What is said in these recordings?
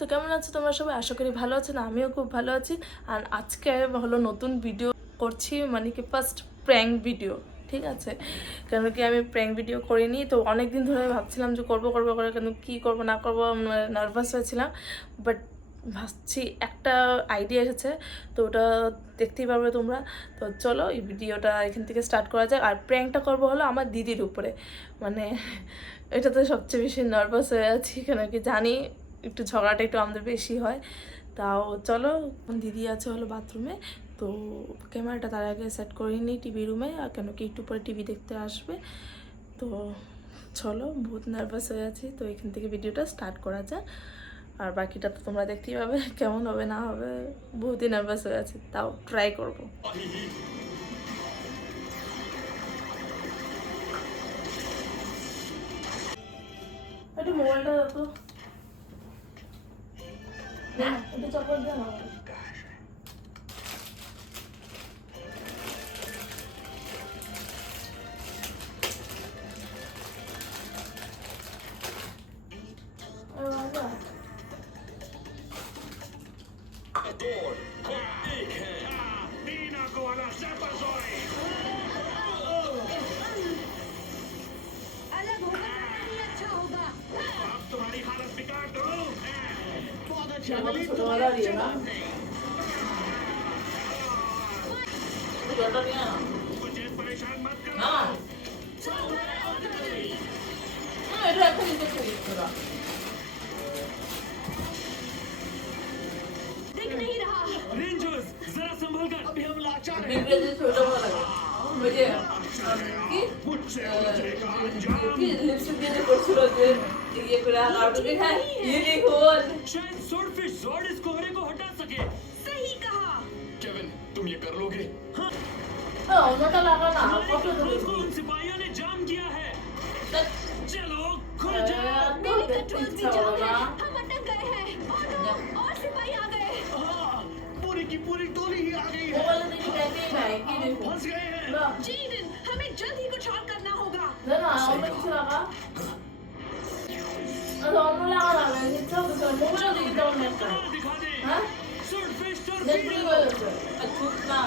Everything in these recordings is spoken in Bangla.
তো কেমন আছো তোমরা সবাই? আশা করি ভালো আছো। না, আমিও খুব ভালো আছি। আর আজকে হলো নতুন ভিডিও করছি, মানে কি ফার্স্ট প্র্যাঙ্ক ভিডিও, ঠিক আছে? কেন কি আমি প্র্যাঙ্ক ভিডিও করিনি, তো অনেক দিন ধরে ভাবছিলাম যে করবো করে, কেন কী করবো না করবো, নার্ভাস হয়েছিলাম। বাট ভাবছি একটা আইডিয়া এসেছে, তো ওটা দেখতেই পারবে তোমরা। তো চলো এই ভিডিওটা এখান থেকে স্টার্ট করা যাক। আর প্র্যাঙ্কটা করবো হলো আমার দিদির উপরে, মানে এটাতে সবচেয়ে বেশি নার্ভাস হয়ে আছি, কেন কি জানি একটু ঝগড়াটা একটু আমাদের বেশি হয়। তাও চলো, দিদি আছে হলো বাথরুমে, তো ক্যামেরাটা তার আগে সেট করে নিই টিভি রুমে, আর কেন কি একটু পরে টিভি দেখতে আসবে। তো চলো, বহুত নার্ভাস হয়ে আছি, তো এখান থেকে ভিডিওটা স্টার্ট করা যায়। আর বাকিটা তো তোমরা দেখতেই পাবে কেমন হবে না হবে। বহুতই নার্ভাস হয়ে আছি, তাও ট্রাই করবো। একটু মোবাইলটা তো একটু চকলেট দিয়ে না। अलग होकर करना ही अच्छा होगा। अब तुम्हारी हालत बिगाड़ दो। बहुत अच्छा ছোটবেলা वली, দিয়ে तुम्हारा না जवाब नहीं। জলটা নিয়ে না मुझे परेशान मत करो। না এটা এখন নিতে তোরা दिख नहीं रहा। रेंजर्स, जरा संभल कर। अभी हम लाचार हैं। বিগড়ে ছোট বড় লাগে বুঝে কি मुझसे बचेगा अंजाम। কি লিপস্টিক দিয়ে করছিল যে ইয়ে করে আউট দেখায় ইয়ে দেখো शायद स्वॉर्डफिश जॉर्ड इस कोहरे को हटा सके। सही कहा। केविन, तुम ये कर लोगे? हाँ। অন্যটা লাগা না हमारे কত कंट्रोल को उन सिपाहियों ने जाम किया है। चलो, खुल जाओ। मेरे कंट्रोल भी जा गए। हम अटक गए हैं। और सिपाही आ गए। हाँ, पूरी की पूरी टोली ही आ गई है। মোবাইলে দেখি দেখেই নাই কি हम দেখো फंस गए हैं। না जेडन, हमें जल्द ही कुछ और करना होगा। না না অন্য কিছু লাগা আচ্ছা অন্য লাগা লাগে ইচ্ছা হচ্ছে মোবাইলে দেখি দাও না একটা कमाल दिखा दे। হ্যাঁ स्वॉर्डफिश নেটফ্লিক্স टॉर्पेडो। হয়ে গেছে চুপ না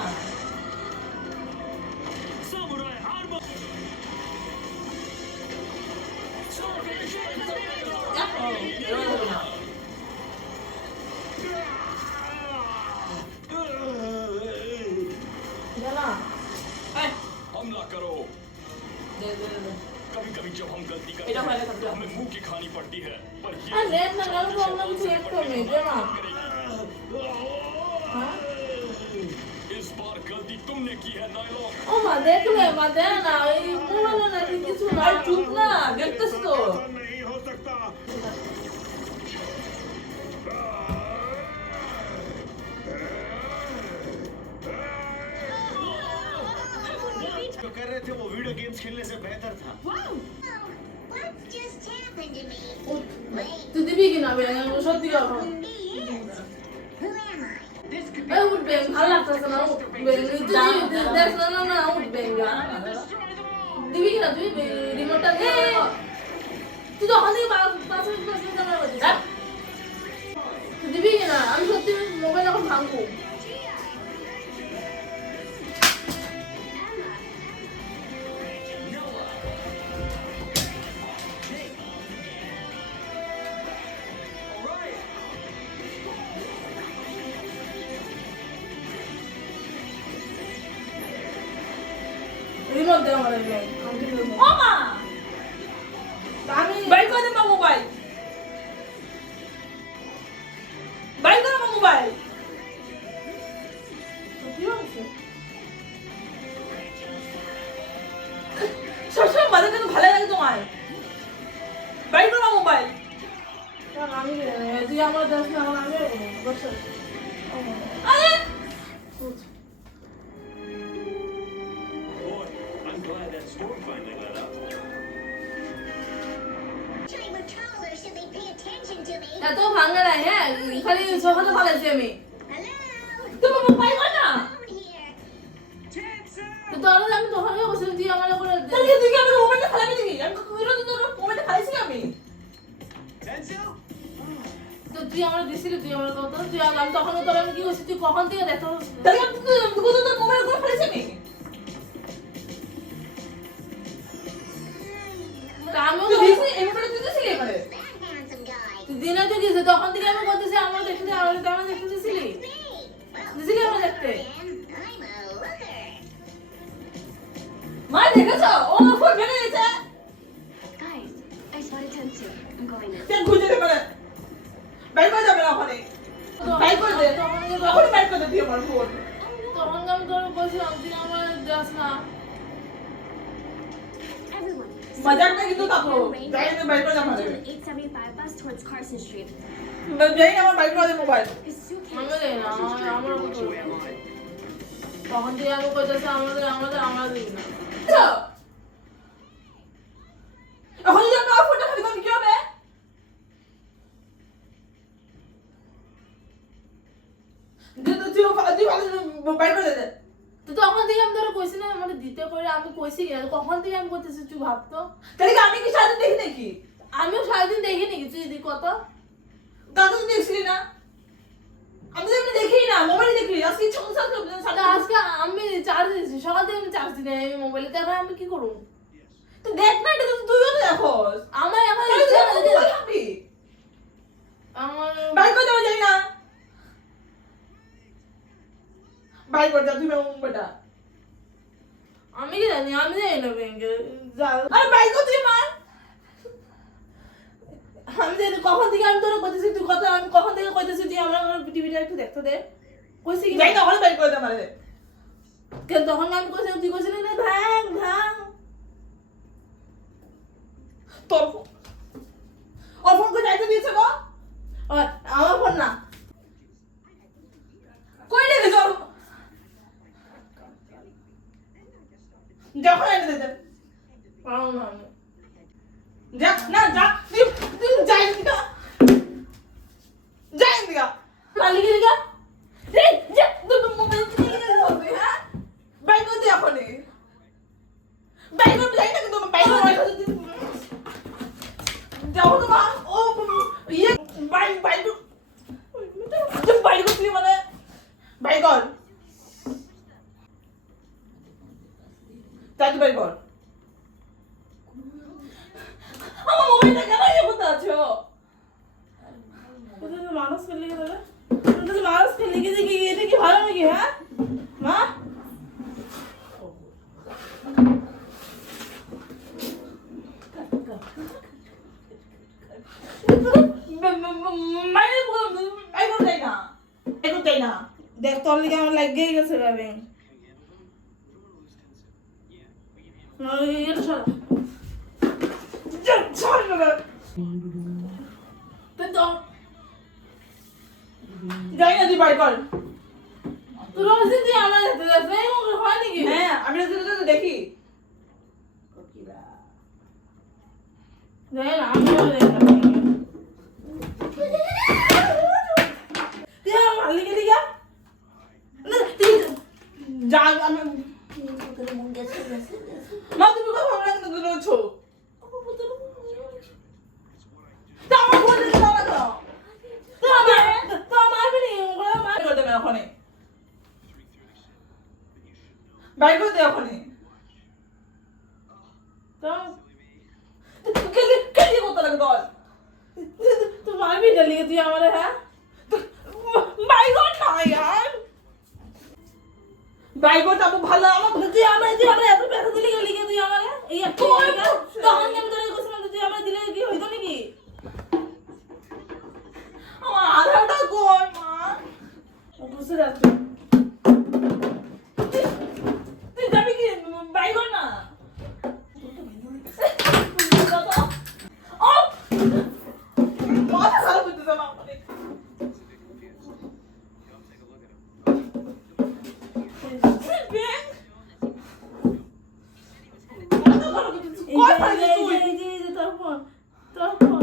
सामुराई आर्मर। Swordfish torpedo. দেখো এরকম হবে না জানা এই हमला करो। দে দে দে कभी कभी जब हम गलती करते এটা ভালো हैं থাকবে तो हमें मुंह की खानी पड़ती है, पर আর ये নেট না গেলে তো অন্য কিছু একটা নেই জানা হ্যাঁ इस बार गलती तुमने की है नायलॉन। ও মা দেখলে মা দে না এই মোবাইলে না কিছু না চুপ না দেখতেছ তো ऐसा नहीं हो सकता। जो कर रहे थे वो वीडियो गेम्स खेलने से बेहतर था। Wow, What just happened to me? তুই দিবি কিনা বেঙ্গা সত্যি কথা Who am I? এই উঠবে ভালো লাগতেছে না উঠবে তুই দেখ না না না উঠবে দিবি কিনা তুই রিমোটটা দে তুই তো অনেক পাঁচ মিনিট ক্যামেরা করছিস তুই দিবি কিনা আমি সত্যি মোবাইল এখন ভাঙবো রিমোট দে আমার ও মা আমি বাইর করে দে মা মোবাইল বাইর করে মা মোবাইল কি হচ্ছে সবসময় বাজে কেন ভালো লাগে তোমার বাইর করে মা মোবাইল আমি তুই আমার দেখ না আমি বসে আরে Boy, I'm glad that storm finally let up. I'm a toddler, so they pay attention to me. এত ভাঙা নাই হ্যাঁ খালি সকালে ফালাইছি আমি Hello? তুমি মোবাইল কর না Phone here. Jackson! তো তাহলে আমি তখন বসে তুই আমার করে তাহলে তুই কি আমার মোবাইলটা ফালাবি নাকি আমি কইলো তো তোর মোবাইলটা ফালাইছি আমি Denzel? তো তুই আমার দিছিলি, তুই আমার কত, তুই আমি তখন তোর আমি কি করছি, তুই কখন থেকে দেখা হচ্ছে? তাহলে আমি তোর মোবাইল করে ফেলেছি আমি। তা আমিও তুই তো- দিয়েছিলি, এই মোবাইলটা তুই দিয়েছিলি এবারে? That handsome guy. তুই দিনে তো গেছে, তখন থেকে আমি করতেছি, আমার দেখতে, আমার দেখতে দিছিলি, Me. Well, দিছিলি আমার দেখতে। I'm a looker. মা দেখেছো? ও আমার ফোন ভেঙে দিয়েছে। Guys, I spotted Tensu. I'm going in. তুই খুঁজে দে মানে। বাইর করে যাবে না ওখানে। বাইর করে দে। এখন বাইর করে দে তুই আমার ফোন। তখন আমি তোর বলছিলাম, তুই আমার যাস না। Everyone. মজাক না কিন্তু তাকো। যাই না বাইর করে যাবে। On the 875 bus towards Carson Street. যাই না আমার বাইর করে দে মোবাইল। His suitcase. আমি জানি না, আমার তখন থেকে আমি করতেছি, আমরা দিই না। আচ্ছা। এখন যদি আমি আমার ফোনটা খালি তখন কি হবে? তুই বাইর করে দে। তো তখন থেকে আমি তোরা কইছি না আমার দিতে করে, আমি কইছি কিনা, কখন থেকে আমি করতেছি তুই ভাবতো। তাহলে কি আমি কি সারাদিন দেখি নাকি? আমিও সারাদিন দেখি নাকি তুই দিদি কত। দাদা তো দেখছিলি না? আমি তো এমনি দেখি না, মোবাইলে দেখি। আজকে ছোট ছোট তা আজকে আমি চার্জ দিয়েছি, সকাল থেকে আমি চার্জ দিই না এই মোবাইলে, দেখো আমি কি করবো। তো দেখ না, এটা তো তুইও তো দেখোস। আমার এখন তাহলে তুই ইচ্ছা এখন নেই। কোথায় থাকবি? আমার বাইর করে দেওয়া যায় না। বাইর করে দাও তুমি আমার মোবাইলটা। আমি কি জানি, আমি জানি না ব্যাংকে যা। আরে বাইর করে তুই মার। আমি জানি কখন থেকে আমি তোরা কইতেছি তুই কথা, আমি কখন থেকে কইতেছি তুই আমার টিভিটা একটু দেখতে দে, কইছি কি যাই না, ওখানে বাইর করে দে আমারে। কেন তখন আমি কইছিলাম, তুই কইছিলি না ভাঙ ভাঙ। তোর ফোন। ওর ফোন করে যাইতে দিয়েছে গো? ওই, আমার ফোন না। কই রেখেছ ওর? যখন এনে দে দে। পারবো না আমি। যা না যা, তুই যাই দিকা। যাই দিকা। মালিকের দিকে এই যা, তুই মোবাইল নিয়ে গেলে হবে, হ্যাঁ? বাইর করে দে এখনই। বাইর করে যাই না কিন্তু বাইর করে যাও তো মা। ও ইয়ে বাইর বাইর তুই বাইর করছিলি মানে? বাইর কর। তাই বাইর কর। আমার মোবাইলটা কেন ইয়ে করতে আছো? কোথায় তো মানুষকে লিখে দেবে, কোথায় মানুষকে লিখে দিয়ে কি এটা কি ভালো নাকি, হ্যাঁ মা? মাইনে বাইর করে যাই না। বাইর করে যাই না। দেখ তোর লিখে আমার লাগিয়েই গেছে ভাবে। এটা সরা। যা ছাড় না। তুই তো যাই না, তুই বাইর কর। তুই রোজ তুই আমার হাতে যাস, এই মুখে হয় নাকি? হ্যাঁ, আমি তো দেখি। জানি না, আমি জানি না। তুই আমার লিখে লিখা না, তুই যা আমি মা তুমি কথা বলে কিন্তু তুমি রয়েছো। তা আমার ফোন দিয়ে দাও না তো। তো মারবি নি, ওগুলো মার। বাইর করে দেবে ওখানে। বাইর করে দে ওখানে। তো কেলি করতে লাগে বল। তুই মারবি না লিখে তুই আমার, হ্যাঁ বাইর কর না यार। বাইর করতে আপু ভালো আমার তুই আমার এত ব্যথা দিলি গেলি লিখে তুই আমার, এই একটা তখন আমি তোর কইছিলাম তুই আমার দিলে কি হইতো নাকি? আমার আধারটা কই মা। বুঝতে যাচ্ছি। তুই যাবি কি? বাইর কর না। ও মাথা খারাপ হইতেছে না আমার। কই পাইছিস তুই? এই যে তোর ফোন, তোর ফোন।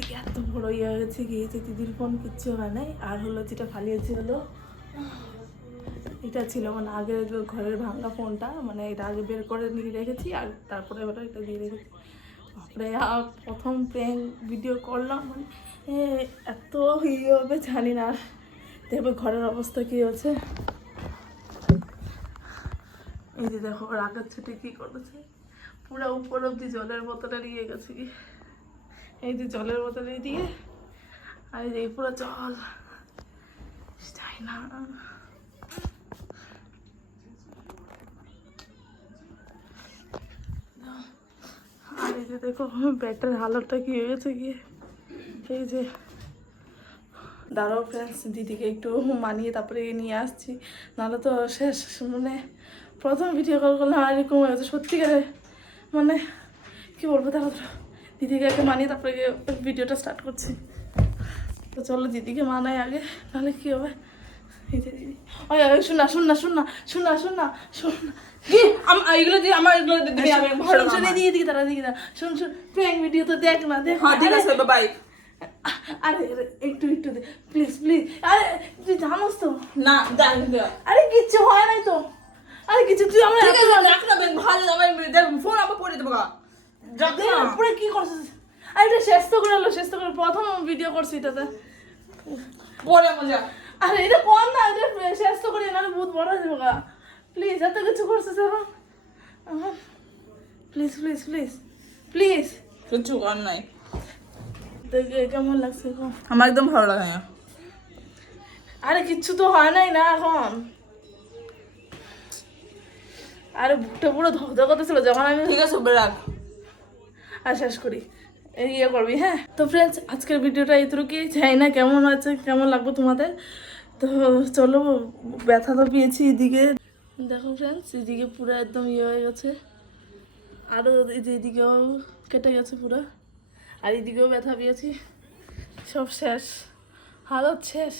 দিদিকে এত বড় ইয়ে হয়ে গেছে গিয়েছে, দিদির ফোন কিচ্ছু হয় নাই। আর হলো যেটা ফালিয়েছি হলো এটা ছিল মানে আগের ঘরের ভাঙা ফোনটা, মানে এটা আগে বের করে নিয়ে রেখেছি আর তারপরে এবার এটা দিয়ে রেখেছি। তারপরে প্রথম প্র্যাঙ্ক ভিডিও করলাম, মানে এত ইয়ে হবে জানি না। দেখবে ঘরের অবস্থা কী হচ্ছে। এই যে দেখো রাগের ছুটি কী করেছে, পুরো উপর অব্দি জলের বোতলে নিয়ে গেছে কি, এই যে জলের বোতলে দিয়ে আর এই যে পুরো জল যাই না। আর এই যে দেখো ব্যাগটার হালতটা কি হয়ে গেছে গিয়ে, এই যে দাঁড়াও ফ্রেন্ডস, দিদিকে একটু মানিয়ে তারপরে নিয়ে আসছি, নাহলে তো শেষ। মানে প্রথম ভিডিও কল করলাম আর এরকম হয়ে গেছে সত্যিকারে, মানে কি বলবো। দেখো দিদিকে একটু মানিয়ে তারপরে ভিডিওটা স্টার্ট করছি। তো চলো দিদিকে মানাই আগে, নাহলে কী হবে। এই যে দিদি, ওই ওই শোন না শোন না শোন না শোন না শোন না শোন না, এগুলো দিয়ে আমার এগুলো দিবি আমি ভালো শোন শোন দিকে তারা দিকে না, শোন শোন প্র্যাঙ্ক ভিডিও তো দেখ না দেখ। হ্যাঁ ঠিক আছে বাই। আরে একটু একটু দে প্লিজ প্লিজ। আরে তুই জানোস তো, না দেখ আরে কিচ্ছু হয় নাই তো, আরে কিছু তুই আমার ঠিক আছে রাখ না বেন, ভালো আমার দেখ ফোন আবার পড়ে দেবো গা। রাখ না পুরো কি করছিস। আরে এটা শেষ তো করে এলো, শেষ তো করে প্রথম ভিডিও করছি এটাতে। পরে মজা। আরে এটা কম না, এটা শেষ তো করি না, বহুত বড় হয়ে যাবো গা। প্লিজ এত কিছু করছিস এখন, প্লিজ প্লিজ প্লিজ প্লিজ। কিছু কর নাই, দেখে কেমন লাগছে এখন? আমার একদম ভালো লাগে না। আরে কিচ্ছু তো হয় নাই না এখন। আরে বুকটা পুরো ধকধক করতেছিল যখন আমি। ঠিক আছে রাখ আর শেষ করি, এই ইয়ে করবি হ্যাঁ। তো ফ্রেন্ডস আজকের ভিডিওটা এইটুকুই, চাই না কেমন আছে কেমন লাগবে তোমাদের। তো চলো, ব্যথা তো পেয়েছি এদিকে দেখো ফ্রেন্ডস, এদিকে পুরো একদম ইয়ে হয়ে গেছে, আরও এই যে এদিকেও কেটে গেছে পুরো, আর এদিকেও ব্যথা পেয়েছি, সব শেষ, হালত শেষ।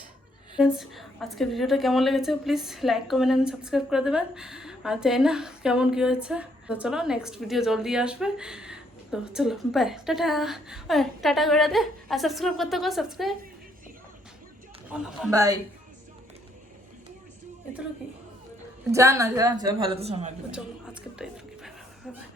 ফ্রেন্ডস আজকের ভিডিওটা কেমন লেগেছে please like comment and subscribe করে দেবেন। আর চাই না কেমন কী হয়েছে। তো চলো নেক্সট ভিডিও জলদি আসবে। তো চলো বাই, টাটা। ওই টাটা করে দে, আর সাবস্ক্রাইব করতে গো সাবস্ক্রাইব। বাই। এতটুকু কি, যা না যা যা, ভালো তো সময়। চলো আজকেরটা এতটুকু, বাই বাই বাই বাই।